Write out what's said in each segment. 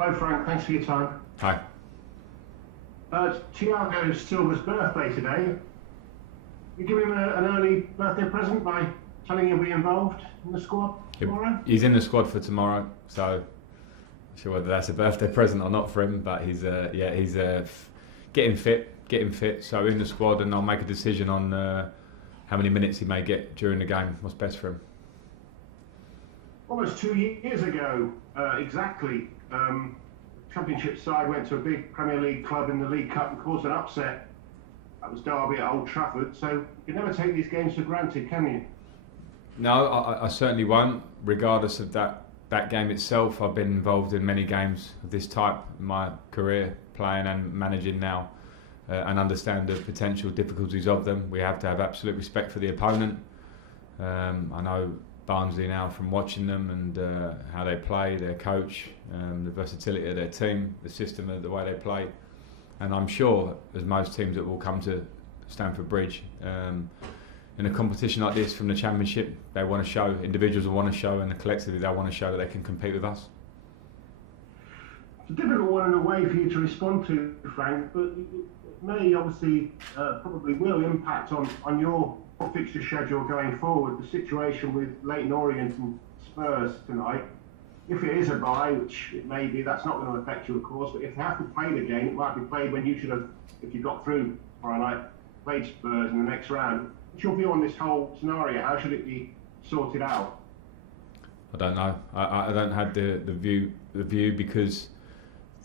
Hello Frank, thanks for your time. Hi. It's Thiago Silva's birthday today. You give him an early birthday present by telling him he'll be involved in the squad tomorrow? He's in the squad for tomorrow, so I'm not sure whether that's a birthday present or not for him, but he's getting fit, so in the squad, and I'll make a decision on how many minutes he may get during the game, what's best for him. Almost 2 years ago, exactly, Championship side went to a big Premier League club in the League Cup and caused an upset. That was Derby at Old Trafford, so you can never take these games for granted, can you? No, I certainly won't, regardless of that game itself. I've been involved in many games of this type in my career, playing and managing now, and understand the potential difficulties of them. We have to have absolute respect for the opponent. I know Barnsley now from watching them and how they play, their coach, the versatility of their team, the system of the way they play. And I'm sure, as most teams that will come to Stamford Bridge, in a competition like this from the Championship, they want to show, individuals will want to show, and collectively they want to show that they can compete with us. It's a difficult one in a way for you to respond to, Frank, but it may obviously, probably will impact on your fixture schedule going forward. The situation with Leyton Orient and Spurs tonight, if it is a bye, which it may be, that's not going to affect you of course, but if you have to play the game, it might be played when you should have, if you got through tomorrow night, played Spurs in the next round. What's your view on this whole scenario? How should it be sorted out? I don't know. I don't have the view because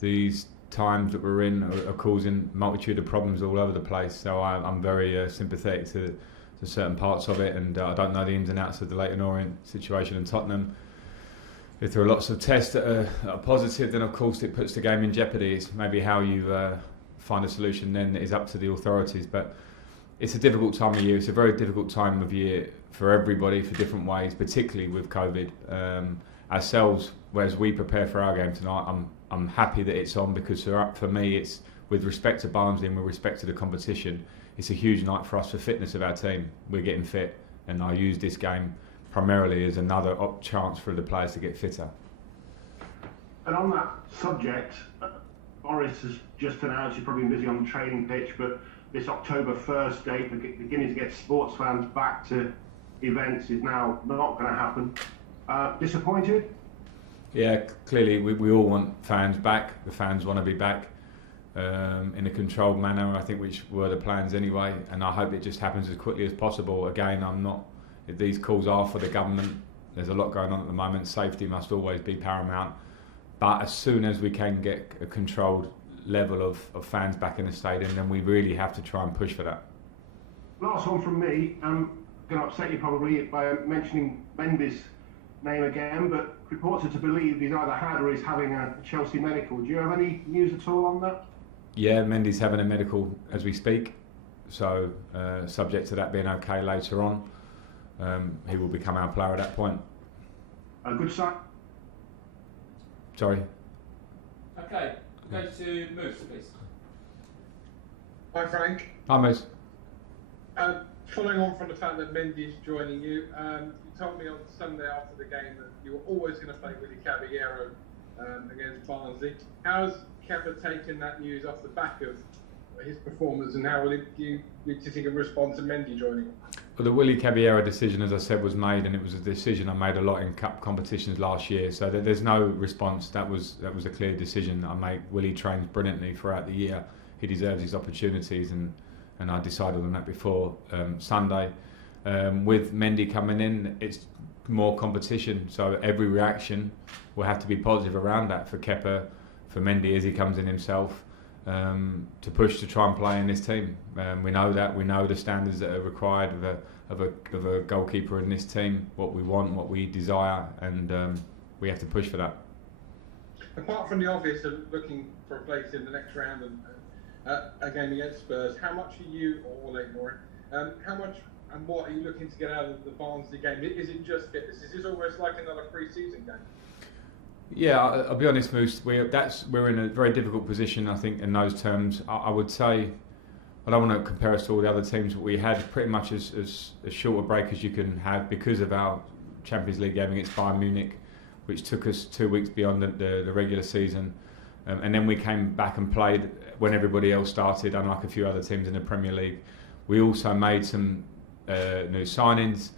these times that we're in are causing multitude of problems all over the place. So I'm very sympathetic to certain parts of it, and I don't know the ins and outs of the Leyton Orient situation in Tottenham. If there are lots of tests that are positive, then of course it puts the game in jeopardy. It's maybe how you find a solution then is up to the authorities. But it's a difficult time of year. It's a very difficult time of year for everybody for different ways, particularly with COVID. Ourselves, whereas we prepare for our game tonight, I'm happy that it's on because for me, it's with respect to Barnsley and with respect to the competition, it's a huge night for us for fitness of our team. We're getting fit, and I use this game primarily as another chance for the players to get fitter. And on that subject, Boris has just announced, you've probably been busy on the training pitch, but this October 1st date for beginning to get sports fans back to events is now not going to happen. Disappointed? Yeah, clearly we all want fans back. The fans want to be back in a controlled manner, I think, which were the plans anyway, and I hope it just happens as quickly as possible. Again, if these calls are for the government, there's a lot going on at the moment. Safety must always be paramount, but as soon as we can get a controlled level of fans back in the stadium, then we really have to try and push for that. Last one from me. I'm going to upset you probably by mentioning Mendy's name again, but reports are to believe he's either had or he's having a Chelsea medical. Do you have any news at all on that? Yeah, Mendy's having a medical as we speak, so subject to that being okay later on, he will become our player at that point. A good sign. Sorry. Okay. Go to Moose, please. Hi Frank. Hi Moose. Following on from the fact that Mendy's joining you, you told me on Sunday after the game that you were always going to play with Caballero against Barnsley. How's Kepa taken that news off the back of his performance, and how will you think he'll respond to Mendy joining? Well, the Willie Caballero decision, as I said, was made, and it was a decision I made a lot in cup competitions last year. So there's no response. That was a clear decision that I made. Willie trains brilliantly throughout the year. He deserves his opportunities, and I decided on that before Sunday. With Mendy coming in, it's more competition. So every reaction will have to be positive around that for Kepa, for Mendy as he comes in himself. To push to try and play in this team. We know that. We know the standards that are required of a goalkeeper in this team, what we want, what we desire, and we have to push for that. Apart from the obvious of looking for a place in the next round and a game against Spurs, how much are you, or Leyton Orient, how much and what are you looking to get out of the Barnsley game? Is it just fitness? Is this almost like another pre-season game? Yeah, I'll be honest, Moose. We're in a very difficult position, I think, in those terms. I would say, I don't want to compare us to all the other teams, but we had pretty much as short a break as you can have because of our Champions League game against Bayern Munich. which took us 2 weeks beyond the regular season. And then we came back and played when everybody else started, unlike a few other teams in the Premier League. We also made some new signings.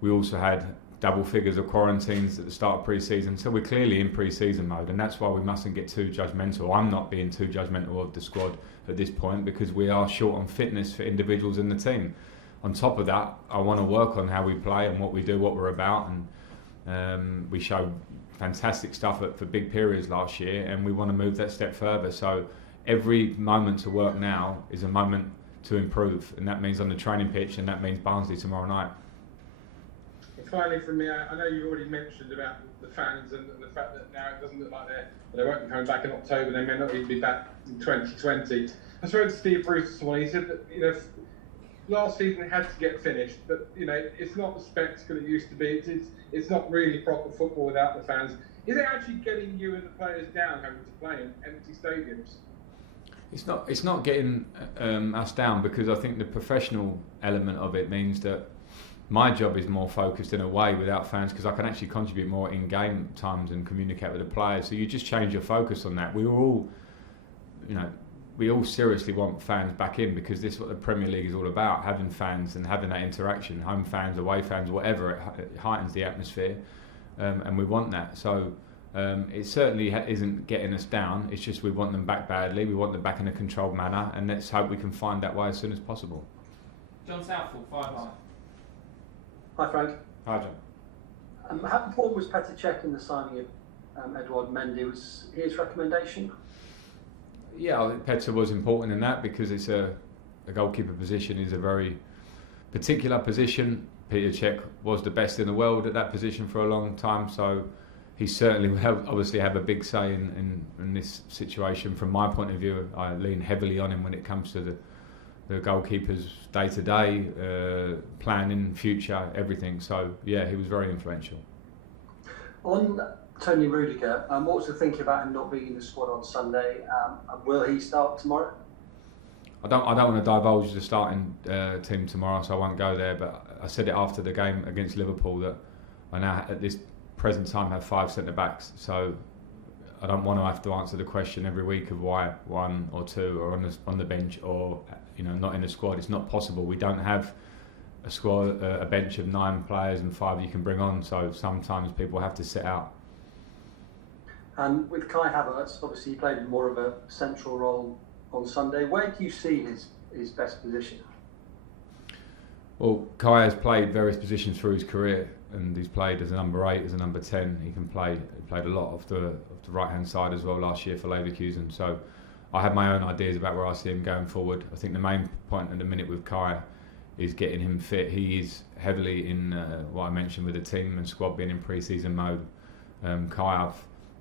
We also had double figures of quarantines at the start of pre-season. So we're clearly in pre-season mode, and that's why we mustn't get too judgmental. I'm not being too judgmental of the squad at this point because we are short on fitness for individuals in the team. On top of that, I want to work on how we play and what we do, what we're about, and we showed fantastic stuff for big periods last year, and we want to move that step further. So every moment to work now is a moment to improve, and that means on the training pitch, and that means Barnsley tomorrow night. And finally, from me, I know you already mentioned about the fans and the fact that now it doesn't look like they won't be coming back in October. They may not even be back in 2020. I spoke to Steve Bruce this morning. He said that last season had to get finished, but it's not the spectacle it used to be. It's not really proper football without the fans. Is it actually getting you and the players down having to play in empty stadiums? It's not getting us down, because I think the professional element of it means that my job is more focused in a way without fans, because I can actually contribute more in game times and communicate with the players. So you just change your focus on that. We all seriously want fans back in, because this is what the Premier League is all about, having fans and having that interaction, home fans, away fans, whatever. It heightens the atmosphere, and we want that. So it certainly isn't getting us down. It's just we want them back badly. We want them back in a controlled manner, and let's hope we can find that way as soon as possible. John Southall, 5-9. Hi Frank. Hi John. How important was Petr Cech in the signing of Edouard Mendy? Was his recommendation? Yeah, I think Petr was important in that, because it's a goalkeeper position is a very particular position. Petr Cech was the best in the world at that position for a long time, so he certainly will obviously have a big say in this situation. From my point of view, I lean heavily on him when it comes to the goalkeepers day-to-day, planning, future, everything. So yeah, he was very influential. On Tony Rudiger, what was the thinking about him not being in the squad on Sunday? And will he start tomorrow? I don't want to divulge the starting team tomorrow, so I won't go there. But I said it after the game against Liverpool that I now at this present time have 5 centre backs. So I don't want to have to answer the question every week of why 1 or 2 are on the bench or not in the squad. It's not possible. We don't have a squad, a bench of 9 players and 5 you can bring on. So sometimes people have to sit out. And with Kai Havertz, obviously he played more of a central role on Sunday. Where do you see his best position? Well, Kai has played various positions through his career, and he's played as a number 8, as a number 10. He played a lot of the right hand side as well last year for Leverkusen. So I have my own ideas about where I see him going forward. I think the main point at the minute with Kai is getting him fit. He is heavily in what I mentioned with the team and squad being in pre-season mode. Kai,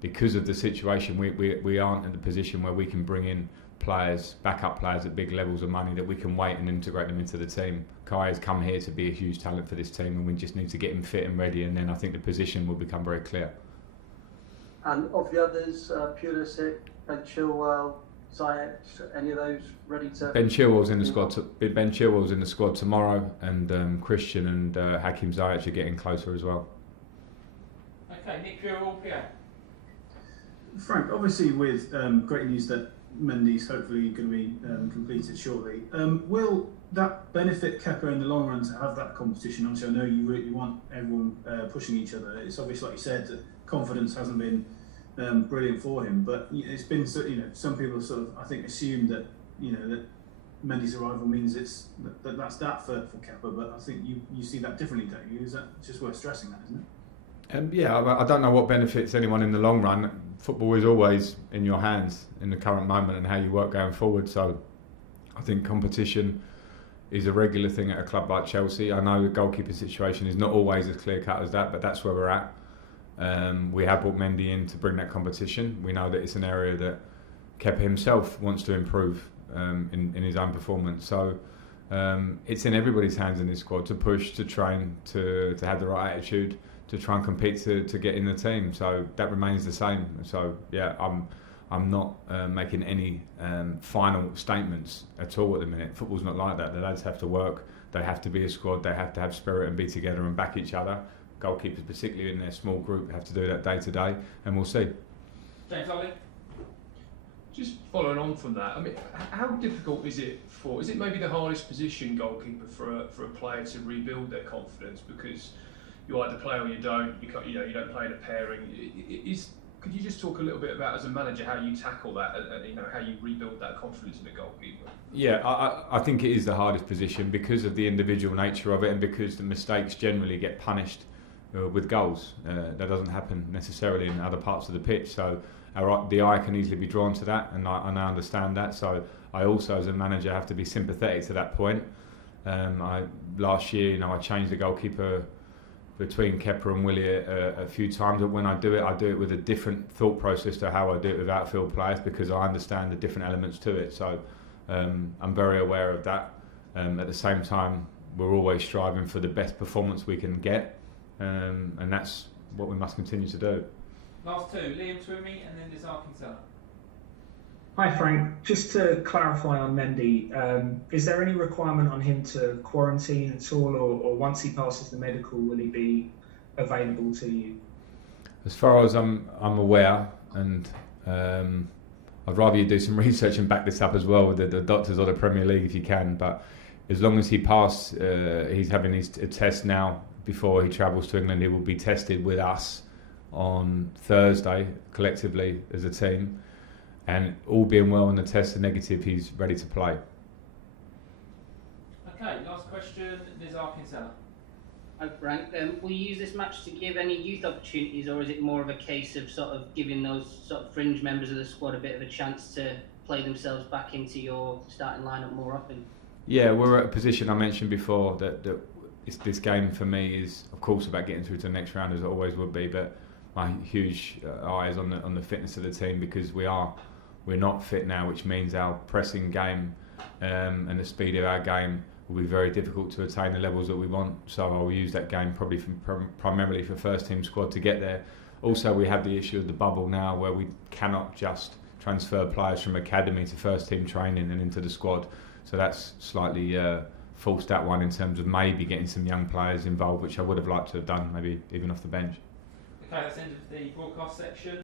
because of the situation, we aren't in the position where we can bring in players, backup players at big levels of money that we can wait and integrate them into the team. Kai has come here to be a huge talent for this team, and we just need to get him fit and ready, and then I think the position will become very clear. And of the others, Pulisic, Ben Chilwell, Ziyech, any of those ready to? Ben Chilwell's in the squad. Ben Chilwell's in the squad tomorrow, and Christian and Hakim Ziyech are getting closer as well. Okay, Nick, you're all clear. Frank, obviously with great news that Mendy's hopefully going to be completed shortly, will that benefit Kepa in the long run to have that competition? Obviously, I know you really want everyone pushing each other. It's obvious, like you said, that confidence hasn't been brilliant for him, but it's been some people sort of I think assume that that Mendy's arrival means that's that for Kepa, but I think you see that differently, don't you? Is that just worth stressing that, isn't it? Yeah, I don't know what benefits anyone in the long run. Football is always in your hands in the current moment and how you work going forward. So I think competition is a regular thing at a club like Chelsea. I know the goalkeeper situation is not always as clear cut as that, but that's where we're at. We have brought Mendy in to bring that competition. We know that it's an area that Kepa himself wants to improve in his own performance. So it's in everybody's hands in this squad to push, to train, to have the right attitude, to try and compete to get in the team. So that remains the same. So yeah, I'm not making any final statements at all at the minute. Football's not like that. The lads have to work. They have to be a squad. They have to have spirit and be together and back each other. goalkeepers, particularly in their small group, have to do that day to day, and we'll see. James Lovely. Just following on from that, I mean, how difficult is it maybe the hardest position, goalkeeper, for a player to rebuild their confidence, because you either play or you don't, you don't play in a pairing. Could you just talk a little bit about, as a manager, how you tackle that, how you rebuild that confidence in a goalkeeper? Yeah, I think it is the hardest position because of the individual nature of it, and because the mistakes generally get punished with goals. That doesn't happen necessarily in other parts of the pitch, so the eye can easily be drawn to that, and I understand that. So I also, as a manager, have to be sympathetic to that point. Last year, I changed the goalkeeper between Kepa and Willie a few times. But when I do it with a different thought process to how I do it with outfield players, because I understand the different elements to it. So I'm very aware of that. At the same time, we're always striving for the best performance we can get, and that's what we must continue to do. Last two, Liam Twimmy and then Desarkinson. Hi Frank, just to clarify on Mendy, is there any requirement on him to quarantine at all, or once he passes the medical, will he be available to you? As far as I'm aware, and I'd rather you do some research and back this up as well with the doctors or the Premier League if you can, but as long as he passes, he's having his test now before he travels to England. He will be tested with us on Thursday collectively as a team, and all being well and the tests are negative, he's ready to play. Okay, last question, Desarkinson. Hi Frank, will you use this match to give any youth opportunities, or is it more of a case of sort of giving those sort of fringe members of the squad a bit of a chance to play themselves back into your starting lineup more often? Yeah, we're at a position I mentioned before that this game for me is of course about getting through to the next round, as it always would be, but my huge eye is on the fitness of the team, because we're not fit now, which means our pressing game and the speed of our game will be very difficult to attain the levels that we want. So I'll use that game probably primarily for first team squad to get there. Also, we have the issue of the bubble now, where we cannot just transfer players from academy to first team training and into the squad. So that's slightly forced that one in terms of maybe getting some young players involved, which I would have liked to have done, maybe even off the bench. Okay, that's the end of the broadcast section.